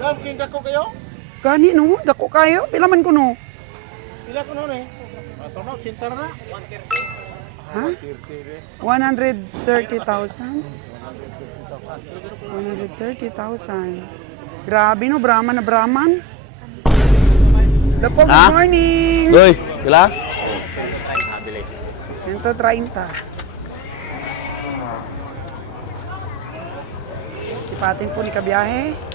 Dam, kinda ko kayo? Gani no, dako kayo. Pila man ko no? Pila ko nun eh. Ato na, sintar na. Ha? 130,000? 130,000. Grabe no, Brahman na Brahman. Dapo, good morning. Doy, pila? 130. Sipatin po ni kabiyahe.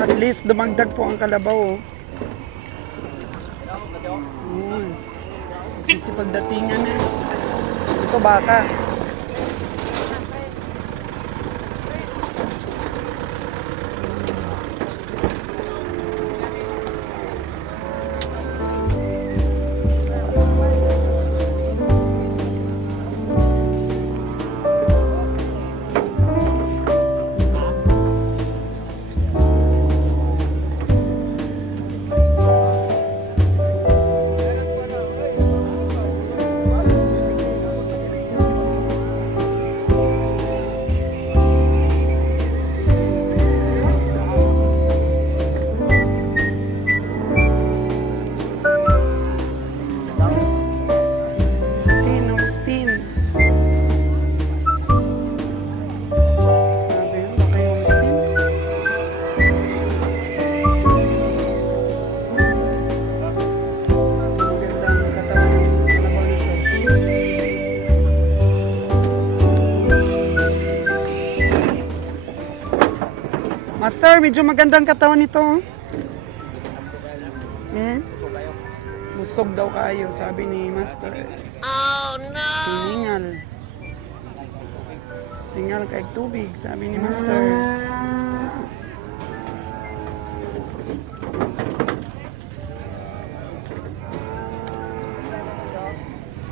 At least dumagdag po ang kalabaw. Ayun. Nagsisipagdatingan na. Ito baka. Master, medyo magandang katawan nito. Busog daw kayo, sabi ni Master. Oh no! Tingal. Tingal kay tubig, sabi ni Master.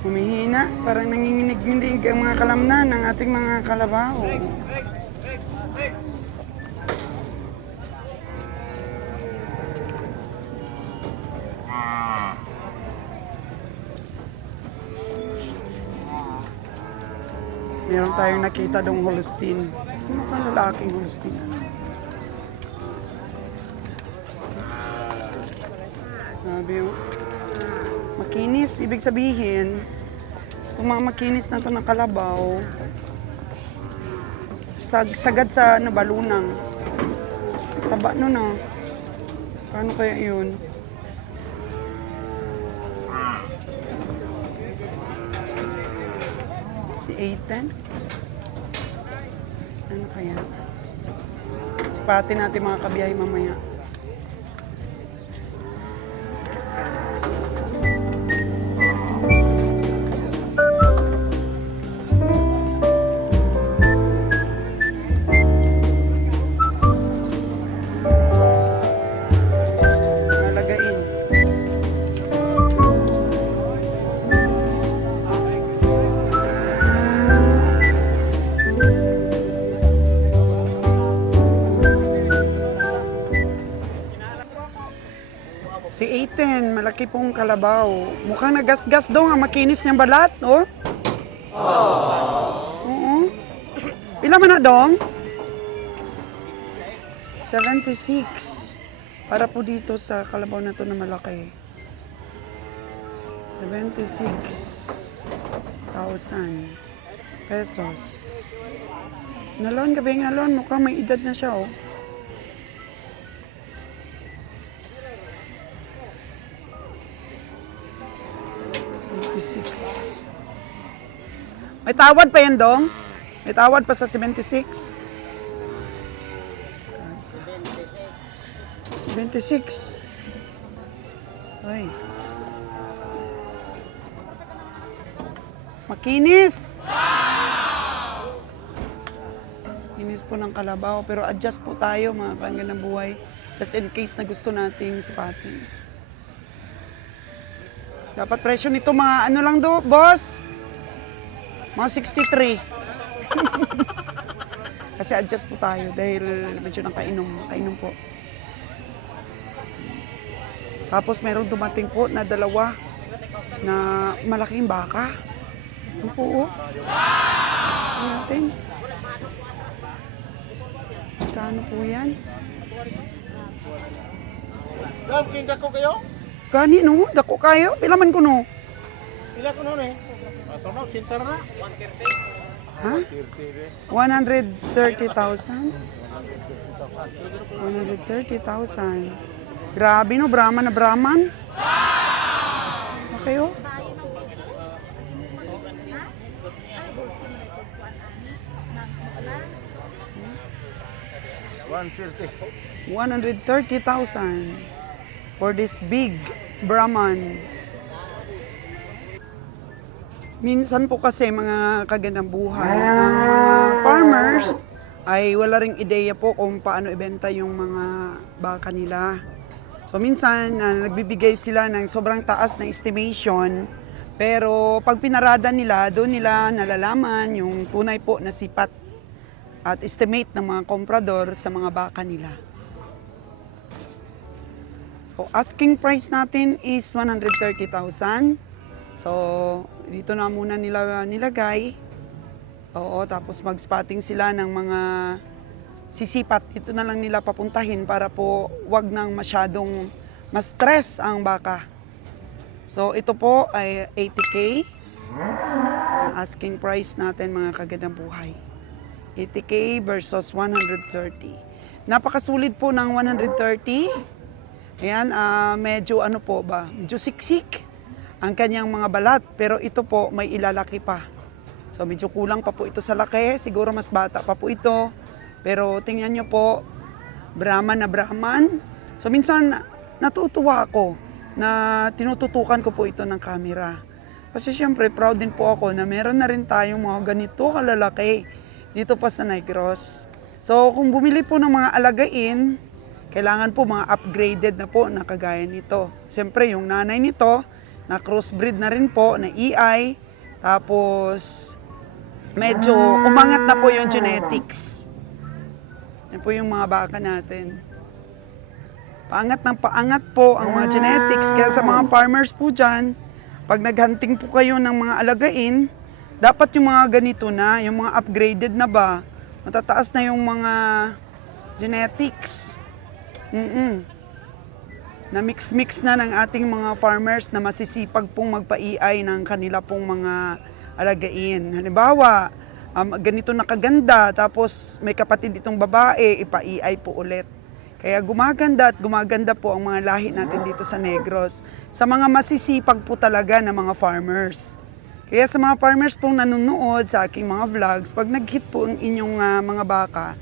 Humihina, parang nanginginig-nginig ang mga kalamnan ng ating mga kalabaw. Meron tayong nakita dong Holstein. Ano ka lalaking Holstein? Sabi mo, makinis, ibig sabihin, kung mga makinis na to ng kalabaw, sagad sa balunang. Taba no na. Paano kaya yun? Si Aitan? Ano kaya? Sipatin natin mga kabiyahe mamaya. Si Aitan, malaki pong kalabaw. Mukhang nagasgas daw ang makinis niyang balat, oh. Oo. Pila man na dong? 76. Para po dito sa kalabaw na to na malaki. 76,000 pesos. Nalon, gabi nalon. Mukhang may edad na siya, oh. 76. May tawad pa yan, Dong? May tawad pa sa 76? 26. Ay. Makinis! Kinis po ng kalabaw. Pero adjust po tayo mga kaanggan ng buhay. Just in case na gusto nating sipatin. Dapat presyo nito mga ano lang do, boss? Mga 63. Kasi adjust po tayo dahil medyo nakainom. Kainom po. Tapos meron dumating po na dalawa na malaking baka. Ano po oh? Ano natin? Kano po yan? Dam, kinda ko kayo? Gani no? Dako kayo? Pilaman ko no? Pila ko noon eh. Tono, sintar na. Ha? 130,000? 130,000. Grabe no, Brahman na Brahman. Okay oh. 130,000 for this big Brahman. Minsan po kasi mga kagandang buhay, ang mga farmers ay wala ring ideya po kung paano ibenta yung mga baka nila. So minsan nagbibigay sila ng sobrang taas na estimation, pero pag pinarada nila, doon nila nalalaman yung tunay po na sipat at estimate ng mga komprador sa mga baka nila. So asking price natin is 130,000. So dito na muna nila nilagay. Oo, tapos mag-spotting sila ng mga sisipat. Ito na lang nila papuntahin para po wag nang masyadong ma-stress ang baka. So ito po ay 80K. Ang asking price natin mga kagandang buhay. 80K versus 130. Napakasulit po ng 130. Ayan, medyo ano po ba? Medyo siksik ang kanyang mga balat. Pero ito po may ilalaki pa. So medyo kulang pa po ito sa laki. Siguro mas bata pa po ito. Pero tingnan nyo po, Brahman na Brahman. So minsan natutuwa ako na tinututukan ko po ito ng camera. Kasi syempre proud din po ako na meron na rin tayong mga ganito kalalaki dito pa sa Negros. So kung bumili po ng mga alagain, kailangan po mga upgraded na po na kagaya nito. Siyempre yung nanay nito, na crossbreed na rin po, na EI. Tapos medyo umangat na po yung genetics. Yan po yung mga baka natin. Paangat ng paangat po ang mga genetics. Kaya sa mga farmers po dyan, pag naghunting po kayo ng mga alagain, dapat yung mga ganito na, yung mga upgraded na ba, matataas na yung mga genetics. Na mix-mix na ng ating mga farmers na masisipag pong magpa-EI ng kanila pong mga alagain. Halimbawa, ganito na kaganda, tapos may kapatid itong babae, ipa-EI po ulit. Kaya gumaganda at gumaganda po ang mga lahi natin dito sa Negros. Sa mga masisipag po talaga na mga farmers. Kaya sa mga farmers pong nanonood sa aking mga vlogs, pag nag-hit po ang inyong mga baka,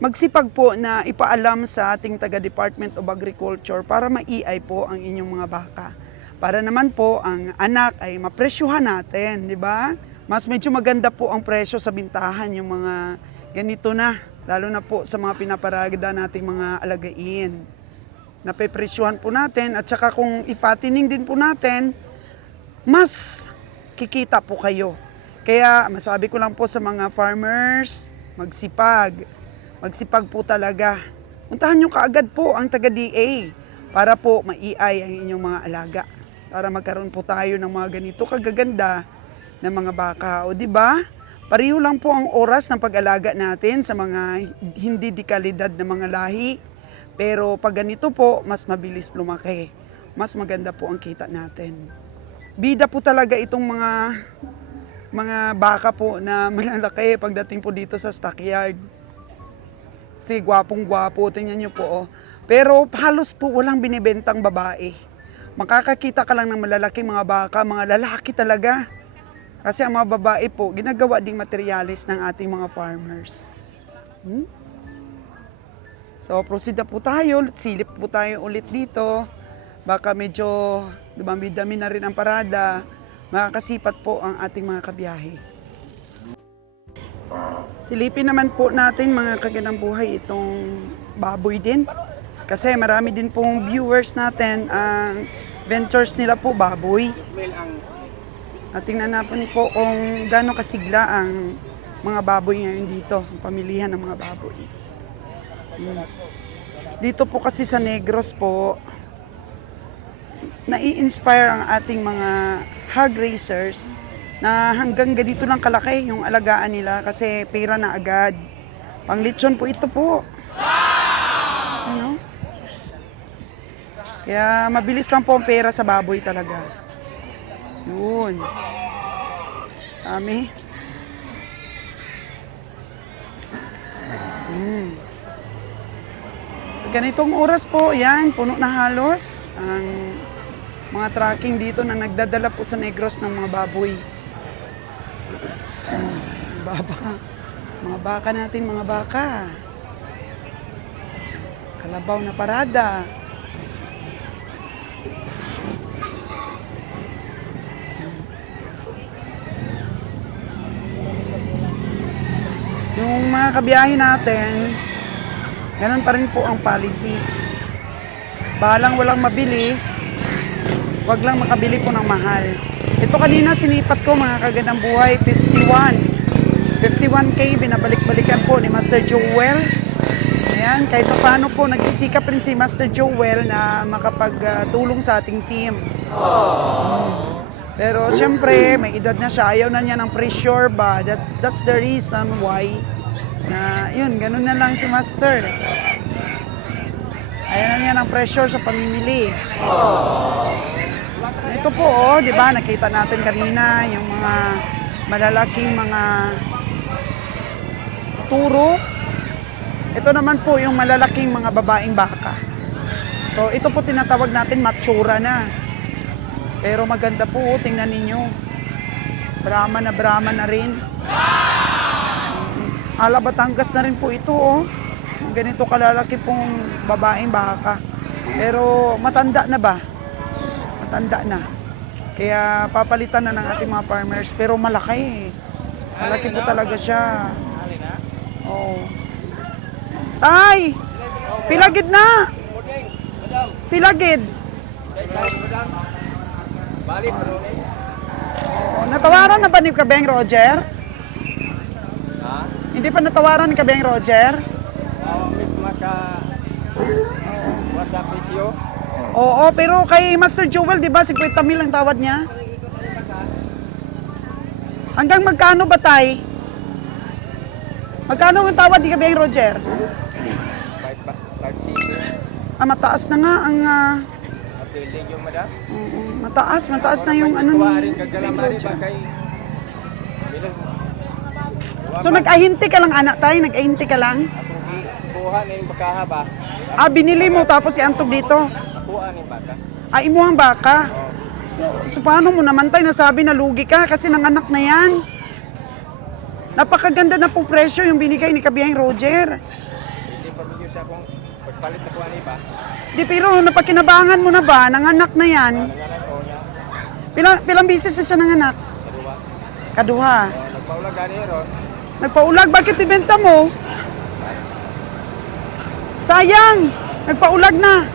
magsipag po na ipaalam sa ating taga-Department of Agriculture para ma-EI po ang inyong mga baka. Para naman po ang anak ay mapresyuhan natin, di ba? Mas medyo maganda po ang presyo sa bintahan yung mga ganito na, lalo na po sa mga pinaparagda nating mga alagain. Napepresyuhan po natin at saka kung ifattening din po natin, mas kikita po kayo. Kaya masabi ko lang po sa mga farmers, magsipag po talaga. Puntahan nyo kaagad po ang taga-DA para po ma-EI ang inyong mga alaga. Para magkaroon po tayo ng mga ganito kagaganda na mga baka. O di ba? Pareho lang po ang oras ng pag-alaga natin sa mga hindi di kalidad na mga lahi. Pero pag ganito po, mas mabilis lumaki. Mas maganda po ang kita natin. Bida po talaga itong mga baka po na malalaki pagdating po dito sa stockyard. Kasi gwapong-gwapo, tingnan nyo po. Oh. Pero halos po walang binibentang babae. makakakita ka lang ng malalaking mga baka, mga lalaki talaga. Kasi ang mga babae po, ginagawa ding materialis ng ating mga farmers. So, proceed na po tayo. Silip po tayo ulit dito. Baka medyo dumami-dami na rin ang parada. Makakasipat po ang ating mga kabiyahe. Silipin naman po natin mga kagandang buhay itong baboy din. Kasi marami din pong viewers natin, ang ventures nila po baboy. At tingnan natin po kung gaano kasigla ang mga baboy ngayon dito, ang pamilihan ng mga baboy. Yun. Dito po kasi sa Negros po, nai-inspire ang ating mga hog raisers na hanggang ganito lang kalaki yung alagaan nila kasi pera na agad. Pang lechon po ito po. Ano? Kaya mabilis lang po ang pera sa baboy talaga. Yun. Dami. Ganitong oras po, yan, puno na halos ang mga tracking dito na nagdadala po sa Negros ng mga baboy. Mga baka natin, mga baka. Kalabaw na parada. Yung mga kabiyahe natin, ganun pa rin po ang policy. Balang walang mabili, wag lang makabili po ng mahal. Ito kanina sinipat ko mga kagandang buhay, 51K, binabalik-balikan po ni Master Joel. Ayan, kahit paano po, nagsisikap rin si Master Joel na makapagtulong sa ating team. Pero syempre, may edad na siya, ayaw na niya ng pressure ba? That's the reason why na yun, ganun na lang si Master. Ayaw na niya ng pressure sa pamimili. Ito po, oh, di ba, nakita natin kanina yung mga malalaking mga turo. Ito naman po yung malalaking mga babaeng baka. So ito po tinatawag natin matsura na. Pero maganda po, tingnan ninyo. Brahma na rin. Ala Batangas na rin po ito, oh. Ganito kalalaki pong babaeng baka. Pero matanda na ba? Matanda na. Kaya papalitan na ng ating mga farmers. Pero malaki. Malaki po talaga siya. Oh. Tay! Pilagid na! Pilagid! Oh, natawaran na ba ni Kabeng Roger? Ha? Hindi pa natawaran ni Kabeng Roger? WhatsApp isyo. Oo, pero kay Master Joel, di ba, 50,000 ang tawad niya? Hanggang magkano ba, Tay? Magkano ang tawad ni Kabeng Roger? 5 Mataas na nga ang... Appealing yung madam. mataas na yung ano Kuwarin ni kagalamari ba kay So nag-ahinti ka lang anak Tay? Nag-ahinti ka lang? akong kuha na yung bakahaba. Binili mo tapos iantog dito? Kuha na yung baka. Imuhang baka? So paano mo naman Tay nasabi na lugi ka kasi nanganak na yan? Napakaganda na pong presyo yung binigay ni Kabiyang Roger. Hindi pa medyo siya kung pagpalit na kuha na iba. Di pero napakinabangan mo na ba? Nanganak na yan? Nanganan ko niya. Pilang bisis na siya nanganak? Kaduwa. Kaduha. Nagpaulag gani ron. Nagpaulag, bakit ibenta mo? Sayang! Nagpaulag na.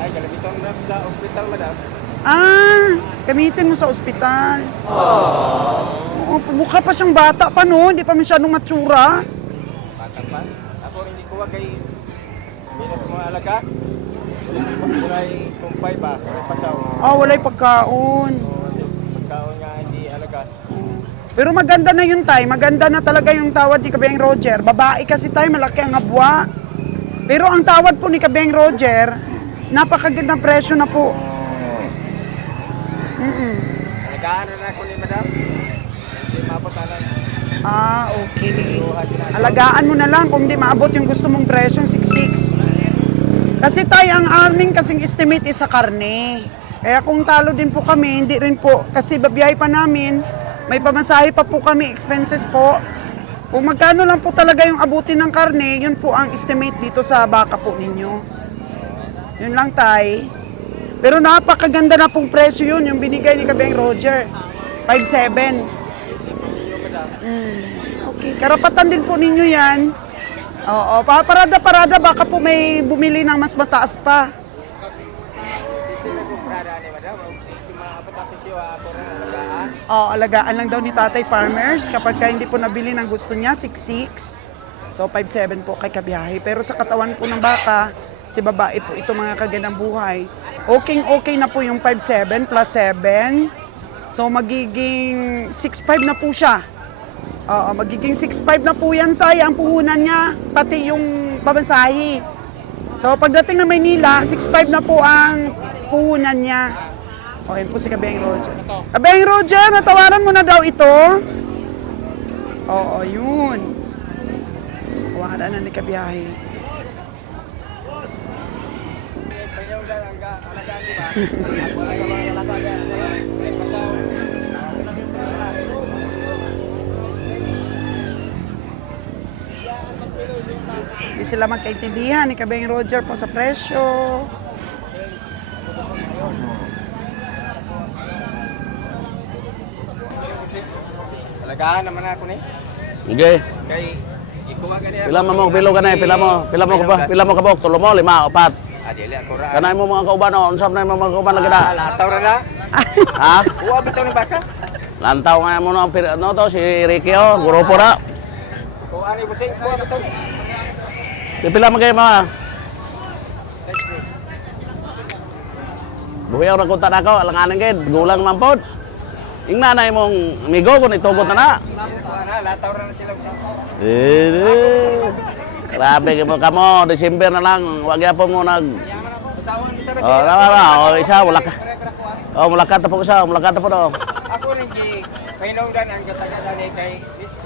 Ay, galabitan na sa ospital madam. Gamitin mo sa ospital. Oo, mukha pa siyang bata pa no, hindi pa masyadong matsura. Batang pa. Ako hindi kuha kay minus mga alaga. Walay kumpay ba? Walay pasaw. Walay pagkaon. Pagkaon nga hindi alaga. Pero maganda na yun Tay, maganda na talaga yung tawad ni Kabeng Roger. Babae kasi Tay, malaki ang abwa. Pero ang tawad po ni Kabeng Roger, napakagandang presyo na po. Alagaan na ako ni madam. Hindi maabot alam. Okay. Alagaan mo na lang kung di maabot yung gusto mong presyo, 6.6. Kasi Tay, ang aming kasing estimate is sa karne. Kaya kung talo din po kami, hindi rin po, kasi babiyay pa namin, may pamasahe pa po kami, expenses po. Kung magkano lang po talaga yung abutin ng karne, yun po ang estimate dito sa baka po ninyo. Yun lang, tay. Pero napakaganda na pong presyo yun, yung binigay ni Kabeng Roger. 5.7. Okay, karapatan din po ninyo yan. Oo, parada-parada, baka po may bumili ng mas mataas pa. Oo, alagaan lang daw ni Tatay Farmers. Kapag ka hindi po nabili ng gusto niya, 6.6. So, 5.7 po kay kabiyahe. Pero sa katawan po ng baka, si babae po ito mga kagandang buhay. Okay na po yung 5.7 plus 7. So, magiging 6.5 na po siya. Oo, magiging 6.5 na po yan, Tay, ang puhunan niya, pati yung pamasahe. So, pagdating ng Maynila, 6.5 na po ang puhunan niya. O, yun po si Kabeng Roger. Kabeng Roger, natawaran mo na daw ito? Oo, yun. Tawaran na ni Kabiyahe. Hindi sila magkaintindihan ni Kabeng Roger po sa presyo. Alagaan naman ako ni. Okay. Kay ikuha ganyan. Pila mo pilo ka na, pila mo kabok, tulo mo, 5, 4. Dili ako ra. Kanay mo mga kauban o, unsap na yung mga kauban na kita. Lataw ra na. Ha? Uwa bitaw ni baka. Lantaw nga mo no to, si Ricky o, grupo ra. Kuha ni busing, uwa bitaw ni. Pipila mo kayo mga. Buhiyaw na kunta na ako, alanganin kayo, gulang man po. Yung nanay mong amigo, kung itugot na na. Kuha na, lataw ra na sila sa. Grabe ka mo, December na lang, wag yapon mo nag... Usawan kita ra. Oh, na, isa, wala ka. Oh, mulakat na po isa, mulakat na po do. Ako rin gi kainungdan ang katagalan ni kay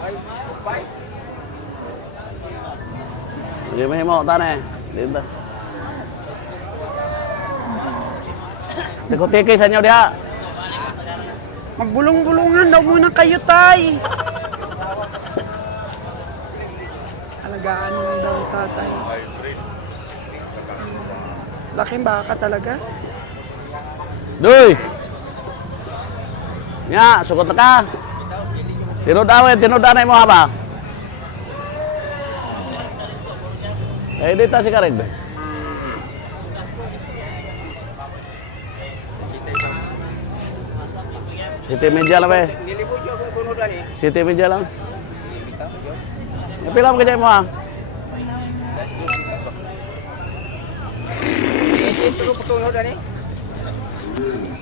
ay bye. Hindi mo himo, tane. Dito. Tiko-tiki sa inyo diha. Magbulong-bulungan daw muna kayo, Tay. Alagaan nyo lang daw ang tatay. Laking baka talaga. Duy! Nya, sukot na ka. Tinudanay mo haba. Eh, dito si Karig. City Media lang be. Nilibot yo kung punudan ni. City Media lang. Bitaw yo. Pila mo kaya mo ha? Ito ko punudan ni.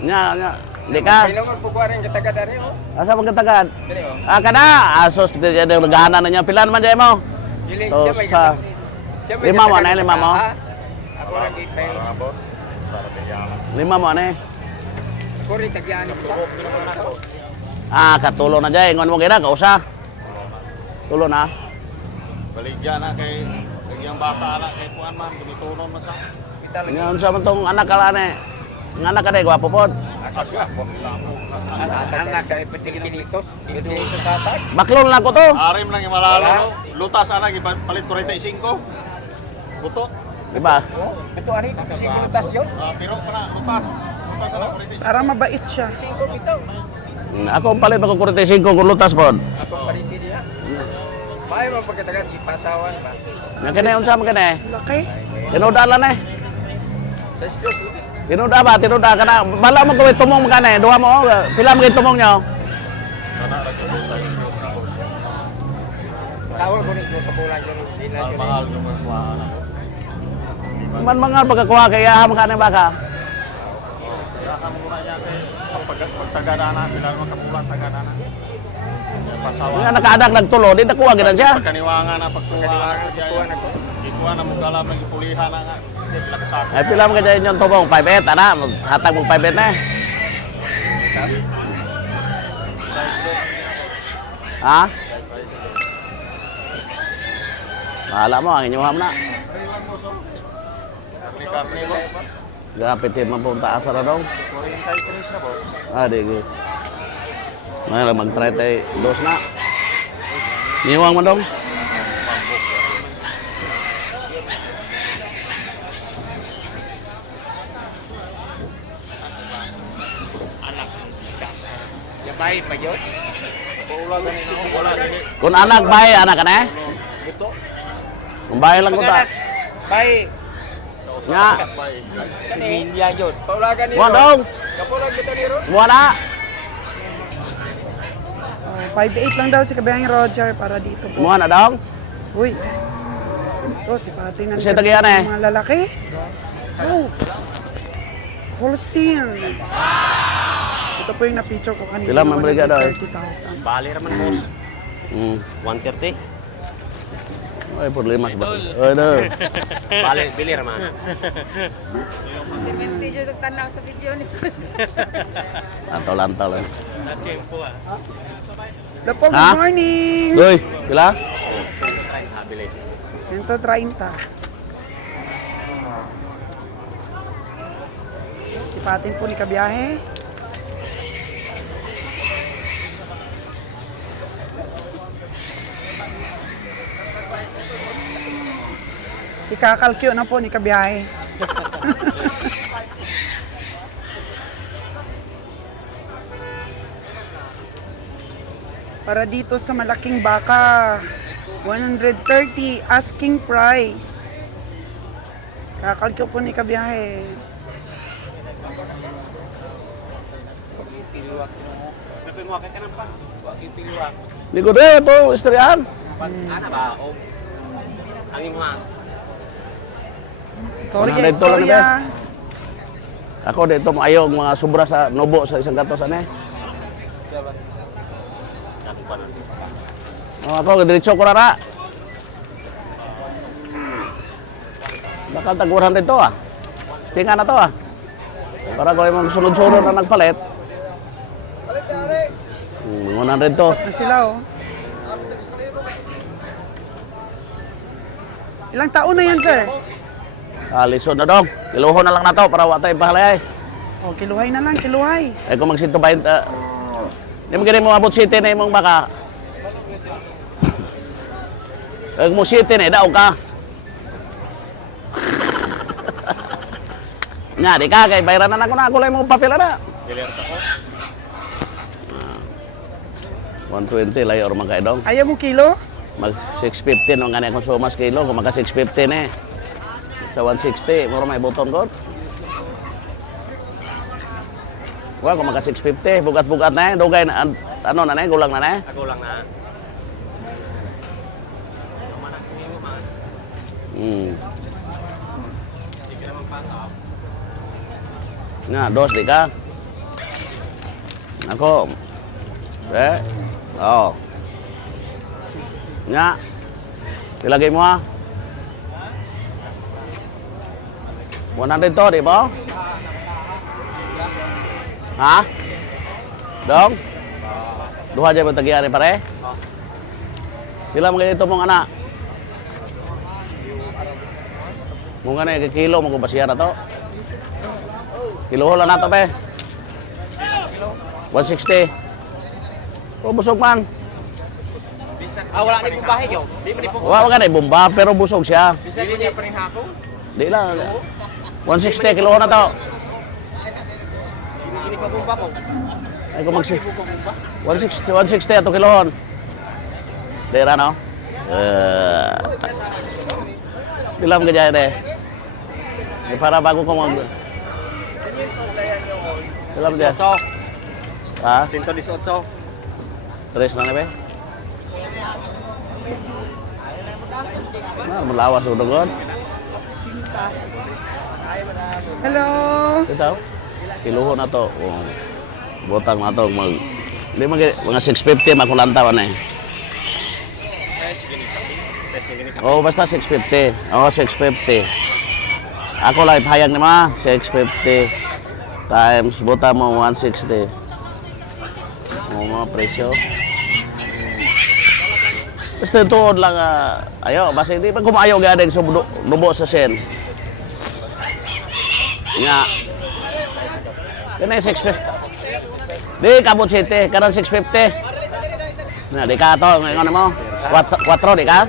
Nya. Di ka. Kainungan po ko rin katagalan ni oh. Asa magkatagad? Dili oh. Kana. Asos, di naghahanan na niya. Pila naman dyan mo? Dili To siya may sa... siya may Lima mo, katagalan lima mo? sa- Ako rin gi kay 5 mo ano eh. ko rin tagyaan ni kita. Ah, katulo na dyan. Ingon mo kira, kausa. Tulo na. Baligyan na kay yung bata na kay kuan man tumitunon man sa. Kita lagi. Ngayon sa man tong anak kala ni. Ang anak ka na, gwapo po. Anak sa Pilipinos. Pilipinos sa atay. Baklon lang ko to. Arim lang yung malalo no. Lutas ana gipalit 45. Buto. Diba? Ito ani sigulutas yon. Pero pa na lutas. Lutas ana 45. Para mabait siya. 5 bitaw. Ako ang palit ako 45 kung lutas po. Ako pariti diya. May mga pagkatagan ipasawan ba. Nakina yung sa mga kina eh. Laki. Tinuda lang eh. Sa stroke. Tinuda ba? Tinuda ka na. Bala mo kawit tumong mga na eh. Duha mo. Pila mo kayo tumong nyo. Tawag ko ni kapulan ko ni Mahal yung mga Man mga pagkakuha kaya hamang ka ng baka. Baka mo na yan kay pagtagadana sila makapulan tagadana. Pasawa. Nga nakaadak nagtulo. Di nakuha ginan siya. Pagkaniwangan na pagtuwa Pagkaniwangan na pagtuwa na ko. Ikuha na mong galam ng ipulihan na nga. Hindi pila kasako. Ay pila mo kaya yung tumong. 5-8. Ana. Hatag mong 5-8 na eh. Ha? Bahala mo. Ang inyong ham na. Karne mo. Gapitin man po ang taas na dong. 43 na po. Ah, di ko. Ngayon lang mag-try tayo. Dos na. Niwang man dong. Yabay pa yun? Paulagan nila ako. Wala din. Kung anak bahay, anak ka na eh. Ito. Kung bahay lang ko ta. Bay. Nga. Si Milya yun. Paulagan nila. Buwan dong. Kapulag kita nila. Buwan na. 5'8 lang daw si Kabihang Roger para dito po. Buwan na dong. Uy. Ito, si Pati ng Kasi tagihan eh. mga lalaki. Oh. Holstein. Ito po yung na-feature ko kanina. Sila, man brigada, eh. 130,000. Bali naman mo. 130. Ay, problema sa bato. Ay, no. Bali, bili naman. Video ito tanaw sa video ni Lantaw lang. Dapo, good Ha? morning. Doy, kila? Bili. 130. Si Patin po ni Kabiyahe. Ikakalkyo na po ni Kabiyahe. Para dito sa malaking baka, 130 asking price. Kakalkyo po ni Kabiyahe. Likod eh, ito, istoryahan. Ana ba? O. Ang imong Storya, 100 to lang istorya. Ako dito maayo ang mga sobra sa nubo sa isang gatos ane. Oh, ako diretso ko ra. Bakal tag 100 to ah. Stinga na to ah. Para ko yung sunod-sunod na nagpalit. 100 to. Na sila oh. Ilang taon na yan, sir? Lisod na dong. Kiluho na lang na to para watay pahalay. Oh, kiluhay na lang, kiluhay. Ay kung mag 120, di mo ganyan mo abot city na imong baka. Ay kung mo city na, daw ka. Nga, di ka, kay bayaran na ako lang mong papel na. Bili ra ko. 120 layo or mga kaidong. Ayaw mo kilo? Mag 650 nung ganyan kung sumas kilo, kung maka 650 na eh. Sa 160, mura may buton ko. Wala, kung maka 650, bugat-bugat na eh. Dugay na, ano na eh, gulang na eh. Ako lang na. Sige naman pasok. Nga, dos di ka. Ako. Oh. Nga. Ilagay mo ah. 100 to, di ba? Ha? Dong? Duha dyan mo tagiyan pare? Sila mga ganito mong anak? Mong ganito, kilo, mong kubasiya na to. Kiloho lang na to, be. 160. Oh, busog man. Wala ni bubahe yo. Di man ipo. Wala ka na bomba, pero busog siya. Bisa niya pa rin hapon. Di lang. 160, kiloho na to. Ini pa bumba mo. Ay, kung mag 160 ato kilohon. Dera, no? Bilang ka dyan, eh. Para bago ko mag... Bilang dyan. Ha? 118. Tres na na, be? Malawas udah kan? Hello. Ito, kiluho na to. Oh, botang na to. Di mga 650 makulantawan eh. Oh, basta 650. Oh, 650. Ako lang ipahayag ni ma, 650 times bota mo 160. Oh, mga presyo. Basta tuod lang, ayo, basta hindi pa kumayo gading sa nubo sa sen. Nga. Kaya 650. Di, Kabut City. Karan 650. Nah, di ka to. Ngayon mo. 4, di ka?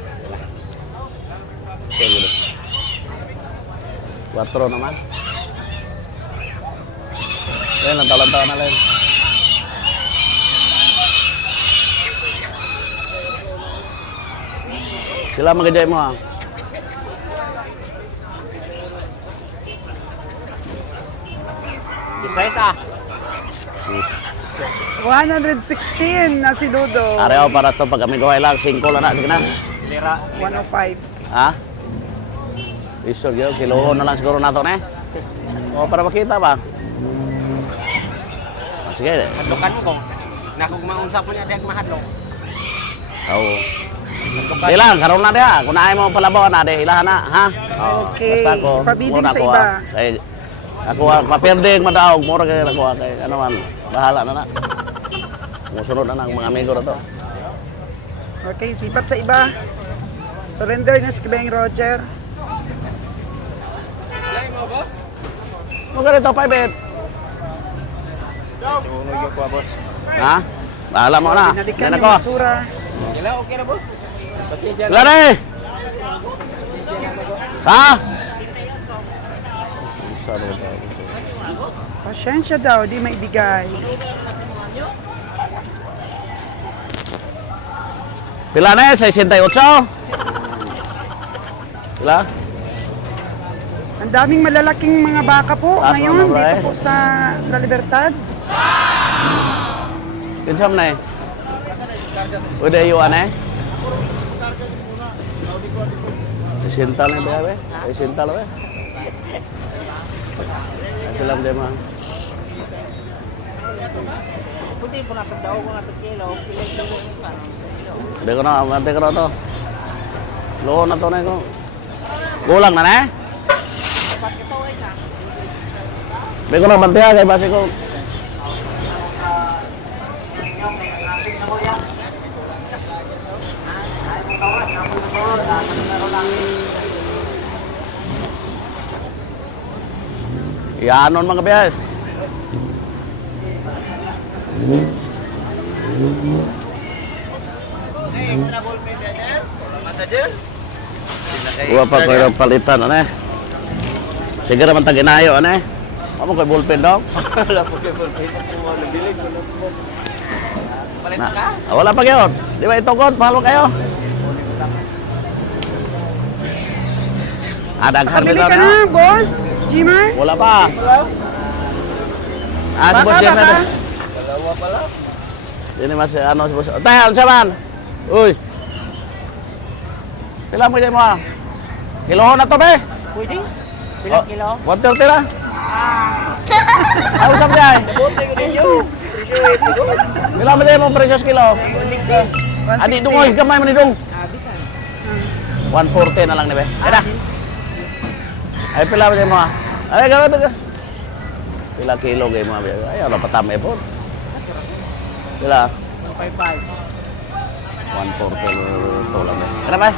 4 naman. Yan, lantaw-lantaw na lang. Sila magajay mo ha. Besides ah. 116 na si Dodo. Areo para sa pag kami gaway lang 5 lang na sige na. Lira. 105. Ha? Isor gyud kiloon na lang siguro nato na. O para makita ba? Sige. Hadlokan mo ko. Nakog maunsa po niya diyag mahadlok. Oo. Di lang, karon na dia. Kung naay mo palabaw na di ilahan na, ha? Okay. Basta ako, Pabidding muna sa ako, iba. Kay ako papirding madaog mura kay ako kay ano man. Bahala na na. Musunod na ng mga amigo na to. Okay, sipat sa iba. Surrender na si Kibeng Roger. Mo ganito 5-8. Suno yo ko boss. Ha? Bahala mo na. Binalikan Yan yung ako. matsura. Kila okay na boss. Pasensya na. Lari! Ha? Pasensya daw, di maibigay. Pila na 68? Pila? Ang daming malalaking mga baka po Taas ngayon mo, dito bro, po sa La Libertad. Kinsam na eh. Udah yuan eh. Sintal na ba be? Ay sintal ba? Ito lang din man. Puti po na pagdaw ko nga kilo. Hindi ko na to. Loo na to na ko. Gulang na na eh. Hindi ko na bantiya kay base ko. Yanon mga biya. Uwa pa ko yung palitan, ano eh. Sige naman taginayo, ano eh. Ano kay ballpen daw? Wala po kay ballpen. Nabili ko na po. Palit ka? Wala pa kayo. Di ba itugod? Mahal mo kayo? Daghan Pabili nila ka na. na, boss. Jimmer? Wala pa. Si Boss Baka, Jim baka. na. Dalawa pala. Ini mas ano si Boss. Tayo, saman. Uy. Pila mo dyan mo ah. Kilohon na to be. Pwede? Bilang kilo? 130 na. Ano sabi dyan? Bote ko ninyo. Presyo ito ko. Pila mo dyan mo presyos kilo. 160. Adi dungoy, gamay mo ni dung. 140 na lang ni be. Kaya ay pila mo dyan mo ah. Ay gawin ito. Pila kilo kayo mga be. Ay ano patami po. Pila? 155. 140 to lang be. Kaya ba?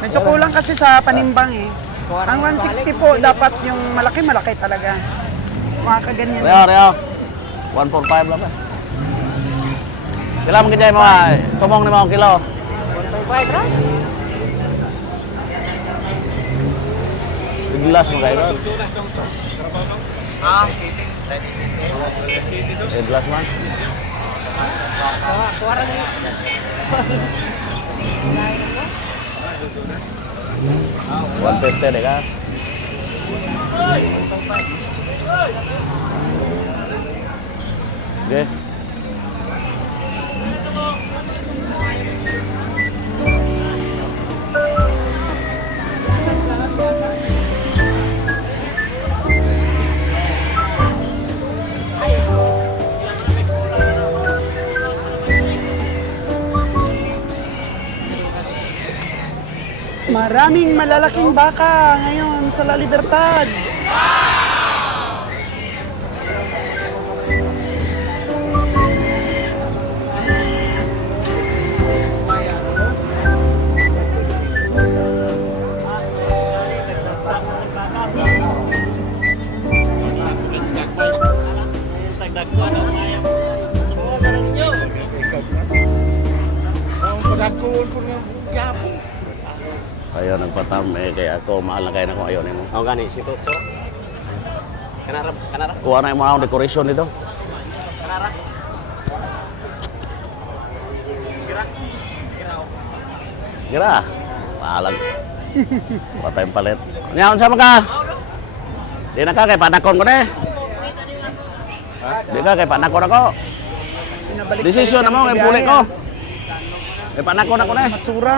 Medyo kulang kasi sa panimbang eh. Ang 160 po, dapat yung malaki-malaki talaga. Mga kaganyan. Reo. 145 lang ba? Kila mo kaya mga tumong ni mga kilo. 155 ra? Iglas mo kayo. City. Ready city. Iglas man. Kuwara ni. 150 deh kan. Oke. Maraming malalaking baka ngayon sa La Libertad. Ayaw nagpatam eh, kaya ako mahal na kayo na kung ayaw mo. Ako gani, si Tutso. Kanara. Kuha na yung mga decoration dito. Gira. Palag. Patay yung palit. Nyaon sama ka. Di na ka kay panakon ko na eh. Di ka kay panakon ako. Pinabalik Desisyon na mo kay puli ko. Kay panakon ako na eh. Matsura.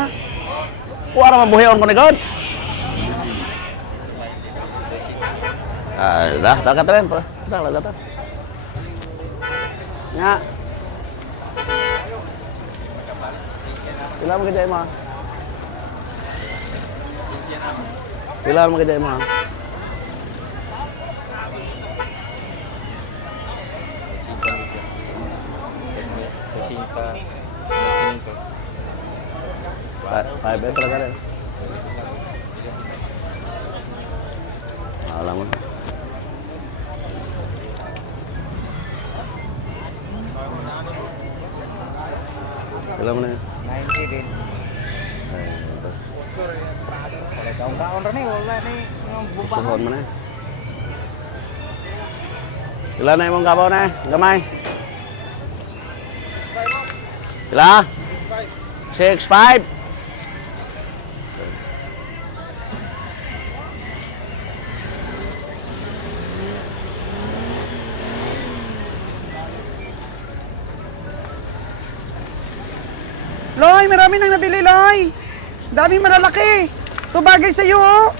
Kuha na mabuhion ko na god. Dah ka tren. Dah lah dah. Nya. Pila mo kay mo? Pila mo kay mo? Five bed talaga rin. Alam mo. Alam mo na yun. 90 din. Ay, ito. Kaon-kaon rin eh, wala ni yung Suhon mo na yun. Ilan na yung kabaw na eh? Gamay. Ila? 6'5". Loy, marami nang nabili, Loy. Daming malalaki. Ito bagay sa'yo, oh.